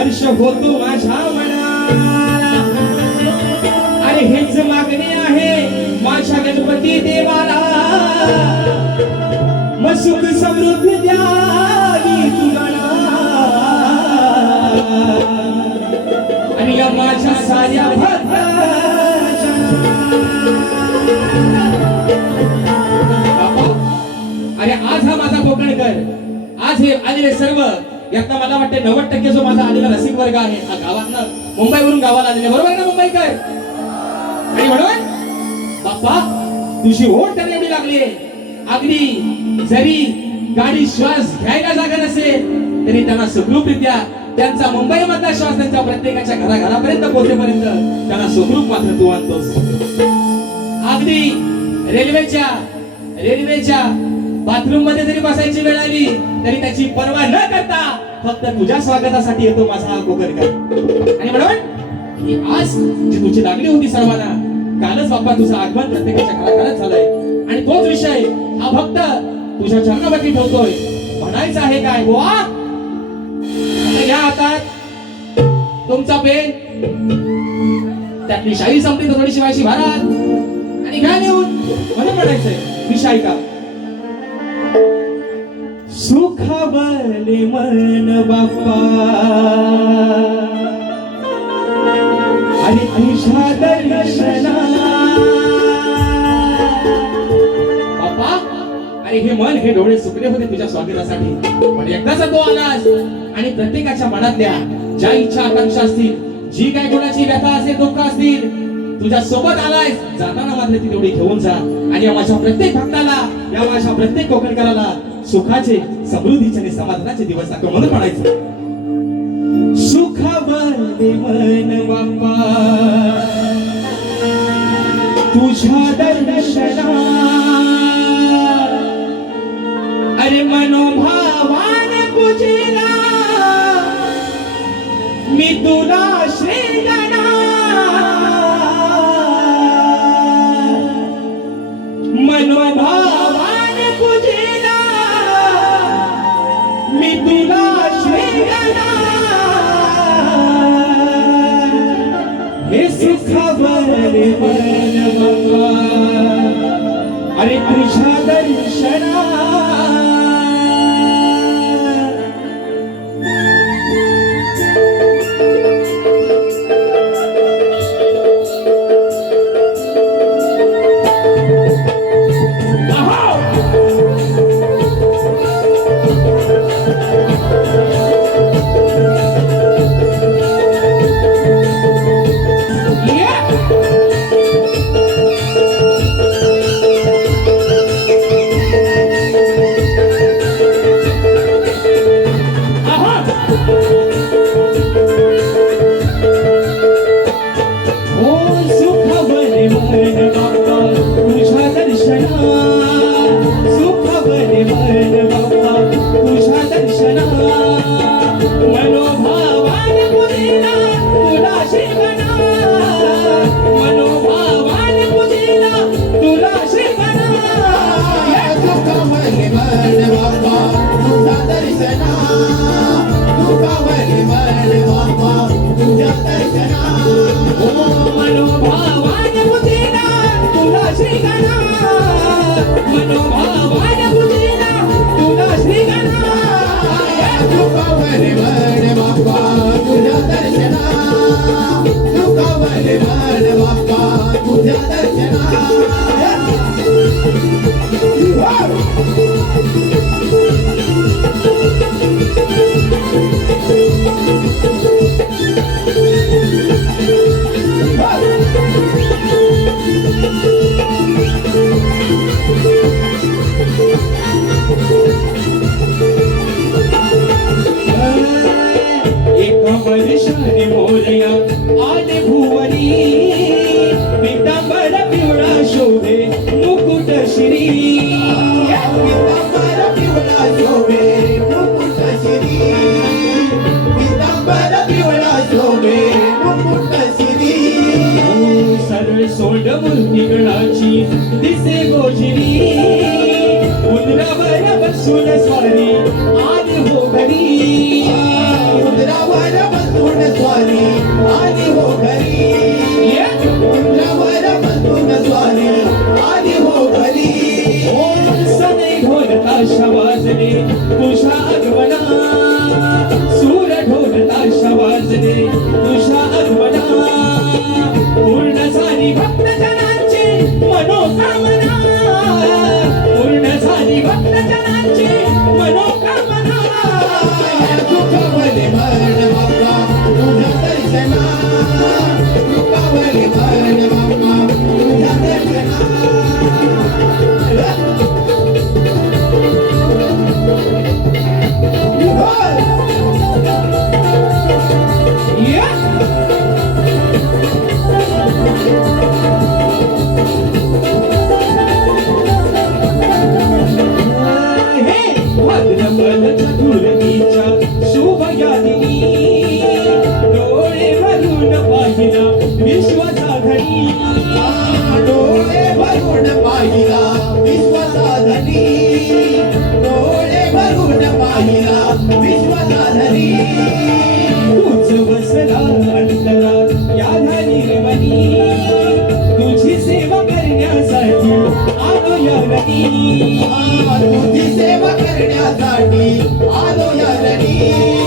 हर्ष होतो माझ्या मनाला. अरे हेच मागणे आहे माझ्या गणपती देवाला. मग सुख समृद्धी द्यावी आणि या माझ्या साऱ्या भक्तांच्या- अरे आज हा माझा कोकणकर आज हे आलेले सर्व यातनं मला वाटते नव्वद टक्के जो माझा आलेला रसिक वर्ग आहे हा गावातनं मुंबईवरून गावाला आलेले. बरोबर आहे ना काय? आणि म्हणून बाप्पा तुझी ओढ त्याने एवढी लागली अगदी जरी गाडी श्वास घ्यायला जागा नसेल तरी त्यांना सुखरूपरित्या त्यांचा मुंबई मधला श्वास त्यांच्या प्रत्येकाच्या घराघरापर्यंत पोहोचेपर्यंत त्यांना सुखरूप मात्र तू आणतोस अगदी रेल्वेच्या रेल्वेच्या बाथरूममध्ये जरी बसायची वेळ आली तरी त्याची पर्वा न करता फक्त तुझ्या स्वागतासाठी येतो माझा हा कोकणकर आणि म्हणून की आज जी तुझी लागली होती सर्वांना कालच बाप्पा तुझं आगमन प्रत्येकाच्या घराघरात झालंय. आणि तोच विषय हा भक्त तुझ्या चरणावरती ठेवतोय. म्हणायचं आहे काय बुवा? घ्या हातात तुमचा पेन त्यातली शाही संपली तर थोडीशी वायशी भारत आणि घ्या नेऊन म्हणून म्हणायचंय विषय का? सुखावले मन बाप्पा। आणि तुझ्या दर्शना। बाप्पा आणि हे मन हे डोळे सुकले होते तुझ्या स्वागतासाठी. पण एकदाचा तो आलास आणि प्रत्येकाच्या मनातल्या ज्या इच्छा आकांक्षा असतील जी काय कोणाची व्यथा असेल दुःख असतील तुझ्या सोबत आलाय जाताना मात्र ती तेवढी घेऊन जा. आणि या माझ्या प्रत्येक भक्ताला या माझ्या प्रत्येक कोकणकराला सुखाचे समृद्धीचे आणि समाधानाचे दिवस दाखव म्हणून म्हणायचं सुखावले मन बाप्पा तुझ्या दर्शना सुखावले मन तुझ्या ओढ मुलगडाची दिसे गोजरी. उंदरावर बसून स्वारी आली हो घरी. उंदरावर बसून स्वारी आली हो घरी. उंदरावर बसून स्वारी आली हो घरी. सने घोलता शवाजने तुझ्या आगमना सूर ढोलता शवाजने तुझ्या तुझी सेवा करण्यासाठी आलो या जणी